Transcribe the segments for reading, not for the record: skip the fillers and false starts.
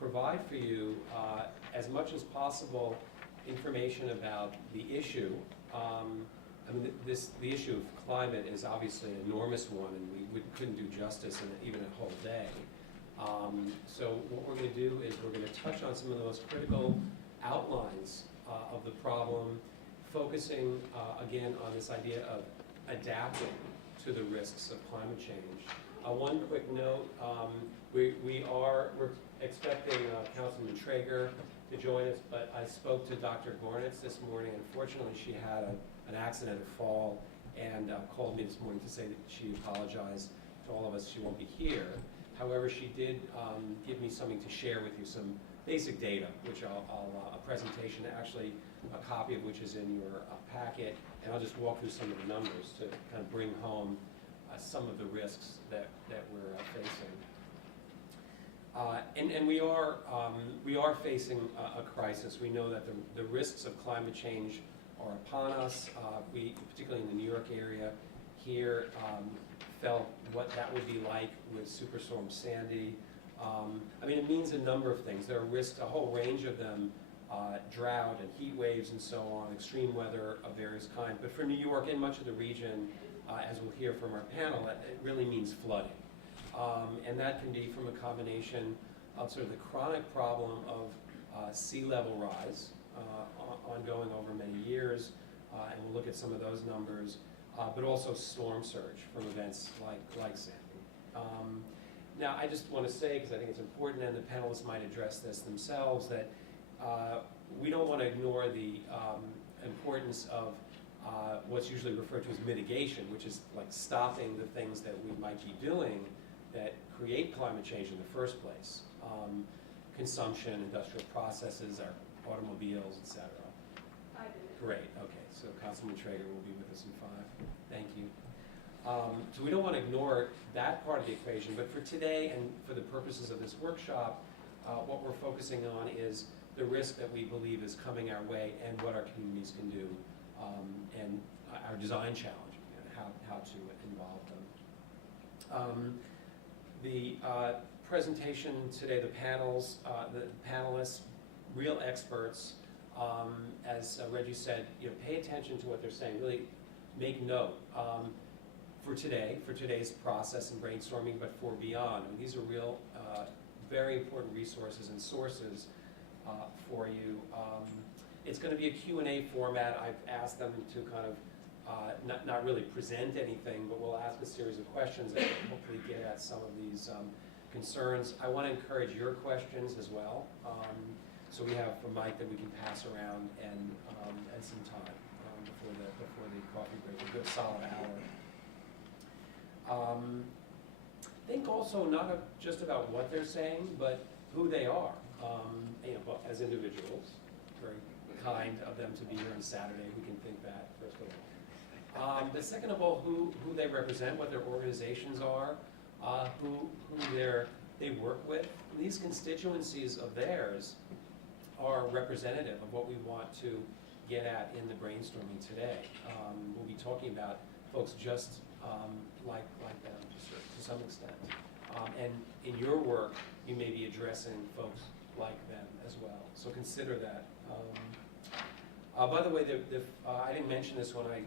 provide for you as much as possible information about the issue. I mean, the issue of climate is obviously an enormous one, and we couldn't do justice in even a whole day. So what we're going to do is we're going to touch on some of the most critical outlines of the problem, focusing again on this idea of adapting to the risks of climate change. One quick note, we're expecting Councilman Traeger to join us, but I spoke to Dr. Gornitz this morning. Unfortunately, she had an accident, a fall, and called me this morning to say that she apologized to all of us. She won't be here. However, she did give me something to share with you, some basic data, which a presentation, actually a copy of which is in your packet, and I'll just walk through some of the numbers to kind of bring home some of the risks that we're facing. And we are facing a crisis. We know that the risks of climate change are upon us. We, particularly in the New York area here, felt what that would be like with Superstorm Sandy. I mean, it means a number of things. There are risks, a whole range of them, drought and heat waves and so on, extreme weather of various kinds. But for New York and much of the region, as we'll hear from our panel, it really means flooding. And that can be from a combination of sort of the chronic problem of sea level rise, ongoing over many years, and we'll look at some of those numbers, but also storm surge from events like Sandy. Now, I just want to say, because I think it's important, and the panelists might address this themselves, that we don't want to ignore the importance of what's usually referred to as mitigation, which is like stopping the things that we might be doing that create climate change in the first place. Consumption, industrial processes, our automobiles, et cetera. I did it. Great, okay, so Councilman Traeger will be with us in 5. Thank you. So we don't want to ignore that part of the equation, but for today and for the purposes of this workshop, what we're focusing on is the risk that we believe is coming our way and what our communities can do, and our design challenge, and how to involve them. The presentation today, the panelists, real experts, as Reggie said, pay attention to what they're saying, really make note. For today's process and brainstorming, but for beyond. I mean, these are real, very important resources and sources for you. It's going to be a Q&A format. I've asked them to kind of not really present anything, but we'll ask a series of questions that will hopefully get at some of these concerns. I want to encourage your questions as well. So we have a mic that we can pass around and some time before the coffee break, a good solid hour. Think also not just about what they're saying, but who they are, as individuals. Very kind of them to be here on Saturday. We can think that, first of all. But second of all, who they represent, what their organizations are, who they work with. These constituencies of theirs are representative of what we want to get at in the brainstorming today. We'll be talking about folks just like them to some extent. And in your work, you may be addressing folks like them as well. So consider that. By the way, I didn't mention this when I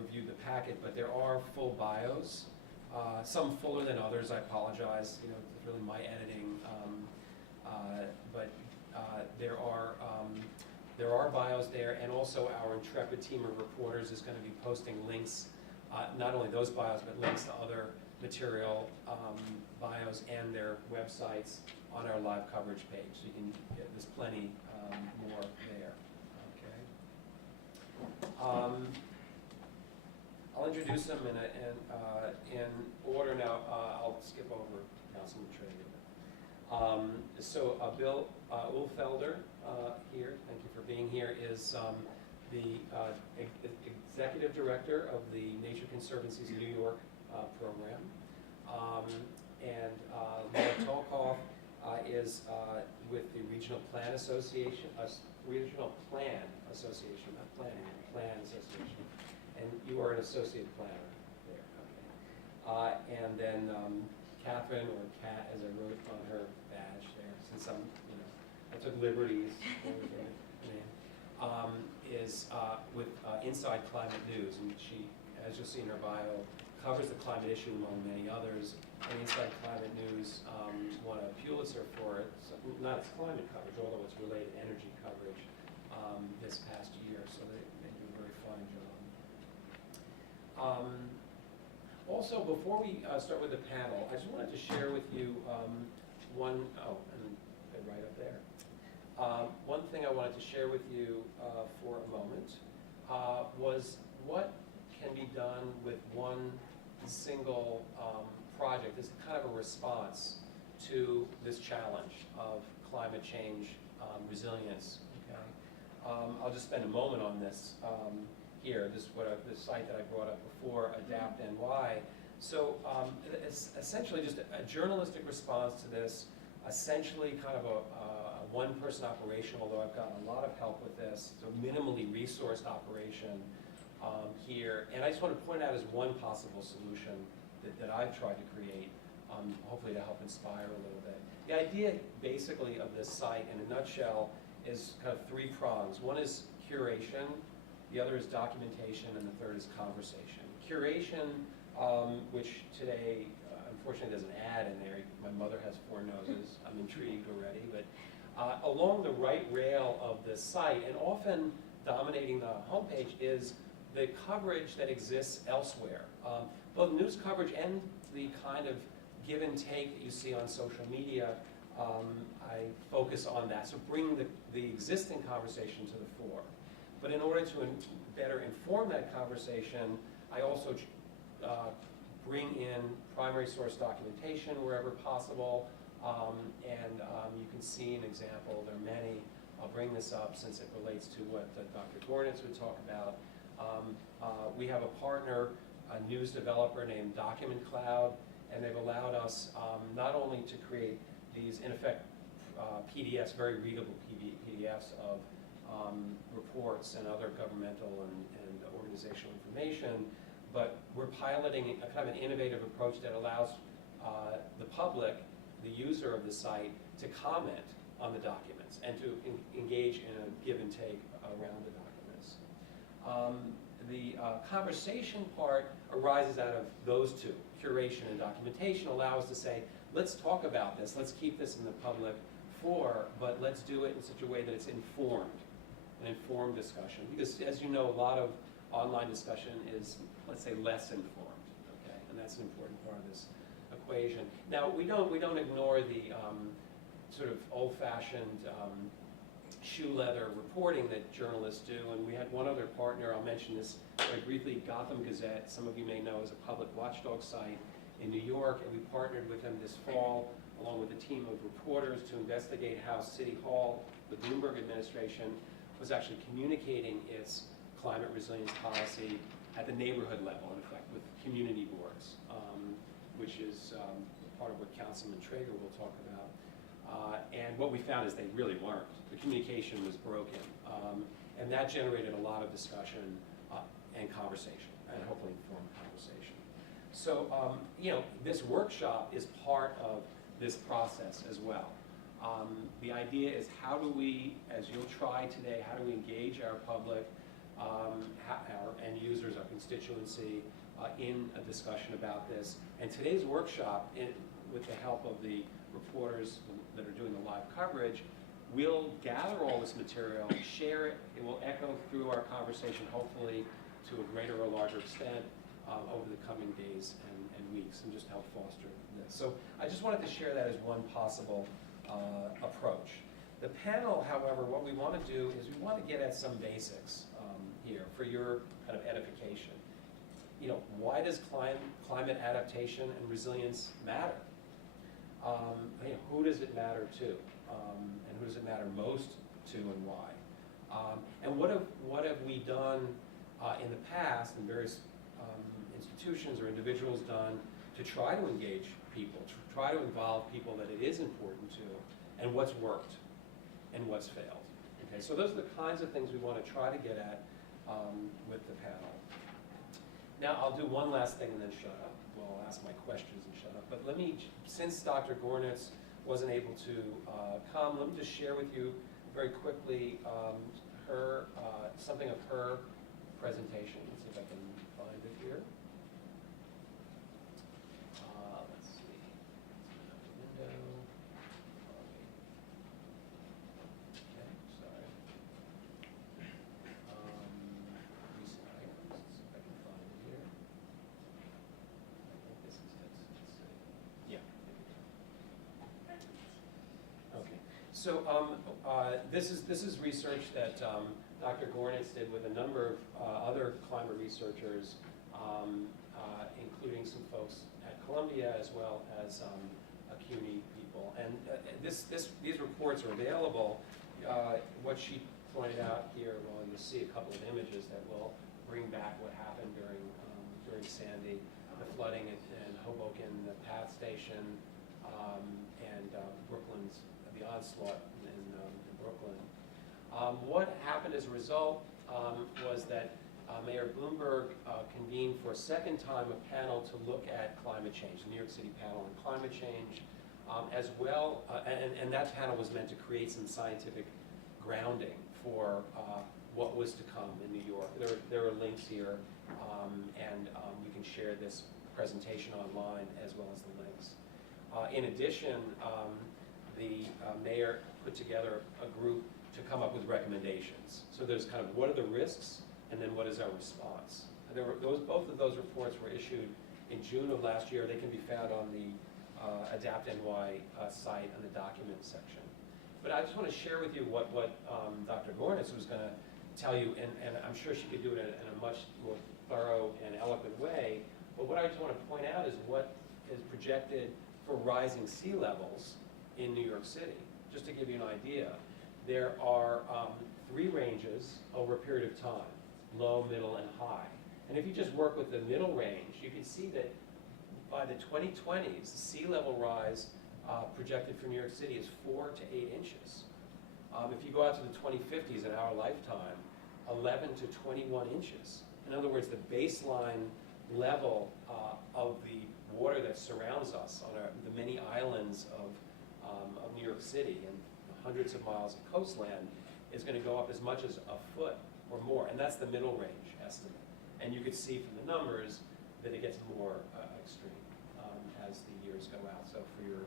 reviewed the packet, but there are full bios. Some fuller than others. I apologize. It's really my editing. But there are bios there, and also our intrepid team of reporters is going to be posting links. Not only those bios, but links to other material, bios, and their websites on our live coverage page. So you can there's plenty more there. Okay. I'll introduce them in order now. I'll skip over Councilman Traeger. So Bill Ulfelder here, thank you for being here, is the Executive Director of the Nature Conservancy's New York program. And Laura Tolkoff is with the Regional Plan Association, Regional Plan Association, not planning, Plan Association. And you are an associate planner there, okay. And then Catherine, or Kat, as I wrote on her badge there, since I'm, liberties, what was her name? Is with Inside Climate News, and she, as you'll see in her bio, covers the climate issue among many others. And Inside Climate News won a Pulitzer for it, so not its climate coverage, although it's related energy coverage this past year, so they do a very fine job. Also, before we start with the panel, I just wanted to share with you and they're right up there. One thing I wanted to share with you for a moment was what can be done with one single project. This is kind of a response to this challenge of climate change resilience. Okay? I'll just spend a moment on this here. This is the site that I brought up before, AdaptNY. So it's essentially just a journalistic response to this, essentially kind of a one-person operation, although I've gotten a lot of help with this. It's a minimally resourced operation here. And I just want to point out as one possible solution that I've tried to create, hopefully to help inspire a little bit. The idea basically of this site in a nutshell is kind of three prongs. One is curation, the other is documentation, and the third is conversation. Curation, which today, unfortunately there's an ad in there. My mother has 4 noses. I'm intrigued already. But along the right rail of the site, and often dominating the homepage, is the coverage that exists elsewhere. Both news coverage and the kind of give and take that you see on social media, I focus on that. So bring the existing conversation to the fore. But in order to better inform that conversation, I also bring in primary source documentation wherever possible. And you can see an example. There are many. I'll bring this up since it relates to what Dr. Gornitz would talk about. We have a partner, a news developer named Document Cloud, and they've allowed us not only to create these, in effect, PDFs, very readable PDFs of reports and other governmental and organizational information, but we're piloting a kind of an innovative approach that allows the public, the user of the site, to comment on the documents and to engage in a give and take around the documents. The conversation part arises out of those two. Curation and documentation allow us to say, let's talk about this, let's keep this in the public fore, but let's do it in such a way that it's informed, an informed discussion. Because as you know, a lot of online discussion is, let's say, less informed, okay? And that's an important part of this equation. Now, we don't ignore the sort of old-fashioned shoe leather reporting that journalists do, and we had one other partner, I'll mention this very briefly, Gotham Gazette, some of you may know, is a public watchdog site in New York, and we partnered with them this fall, along with a team of reporters, to investigate how City Hall, the Bloomberg administration, was actually communicating its climate resilience policy at the neighborhood level, in effect, with community boards, which is part of what Councilman Traeger will talk about. And what we found is they really weren't. The communication was broken. And that generated a lot of discussion and conversation, and hopefully informed conversation. So, this workshop is part of this process as well. The idea is, how do we, as you'll try today, how do we engage our public, our end users, our constituency, in a discussion about this? And today's workshop, with the help of the reporters that are doing the live coverage, we'll gather all this material, share it. It will echo through our conversation, hopefully to a greater or larger extent, over the coming days and weeks, and just help foster this. So I just wanted to share that as one possible approach. The panel, however, what we want to do is we want to get at some basics here for your kind of edification. Why does climate adaptation and resilience matter? Who does it matter to? And who does it matter most to, and why? And what have we done in the past, and various institutions or individuals done to try to engage people, to try to involve people that it is important to, and what's worked and what's failed? Okay, so those are the kinds of things we want to try to get at with the panel. Now, I'll do one last thing and then shut up. Well, I'll ask my questions and shut up. But let me, since Dr. Gornitz wasn't able to come, let me just share with you very quickly something of her presentation. Let's see if I can find it here. Let's see. Window. Okay, sorry. Recent items. Let's see if I can find it here. I think this is it. Let's see. Yeah. Okay. So this is research that Dr. Gornitz did with a number of other climate researchers, including some folks at Columbia as well as CUNY people. And these reports are available. What she pointed out here, well, you'll see a couple of images that will bring back what happened during Sandy, the flooding in Hoboken, the PATH station, and Brooklyn's, the onslaught in Brooklyn. What happened as a result was that Mayor Bloomberg convened for a second time a panel to look at climate change, the New York City panel on climate change, as well, and that panel was meant to create some scientific grounding for what was to come in New York. There are links here, and we can share this presentation online as well as the links. In addition, the mayor put together a group to come up with recommendations. So there's kind of what are the risks, and then what is our response. Both of those reports were issued in June of last year. They can be found on the AdaptNY site in the documents section. But I just want to share with you what Dr. Gornitz was going to tell you, and I'm sure she could do it in a much more thorough and eloquent way. But what I just want to point out is what is projected for rising sea levels in New York City. Just to give you an idea, there are 3 ranges over a period of time: low, middle, and high. And if you just work with the middle range, you can see that by the 2020s, the sea level rise projected for New York City is 4 to 8 inches. If you go out to the 2050s, in our lifetime, 11 to 21 inches. In other words, the baseline level of the water that surrounds us on the many islands of New York City and hundreds of miles of coastland is going to go up as much as a foot or more, and that's the middle range estimate. And you can see from the numbers that it gets more extreme as the years go out, so for your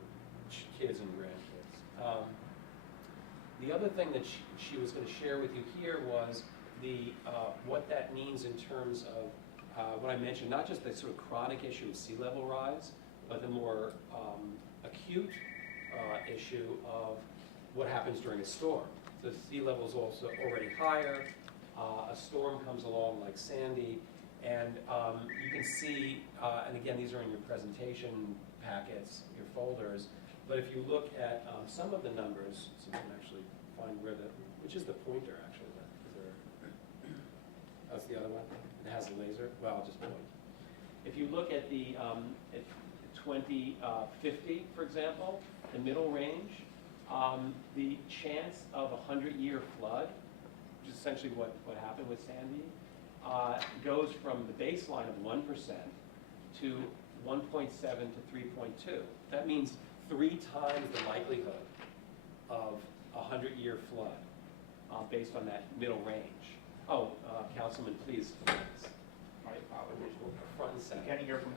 kids and grandkids. The other thing that she was going to share with you here was what that means in terms of what I mentioned, not just the sort of chronic issue of sea level rise, but the more acute issue of what happens during a storm. The sea level is also already higher. A storm comes along like Sandy, and you can see, and again, these are in your presentation packets, your folders, but if you look at some of the numbers, so you can actually find which is the pointer actually? That's the other one? It has a laser? Well, I'll just point. If you look at the at 2050, for example, the middle range, the chance of a 100-year flood, which is essentially what happened with Sandy, goes from the baseline of 1% to 1.7 to 3.2. That means 3 times the likelihood of a 100-year flood based on that middle range. Oh, Councilman, please. My apologies. Front and center. You can't hear from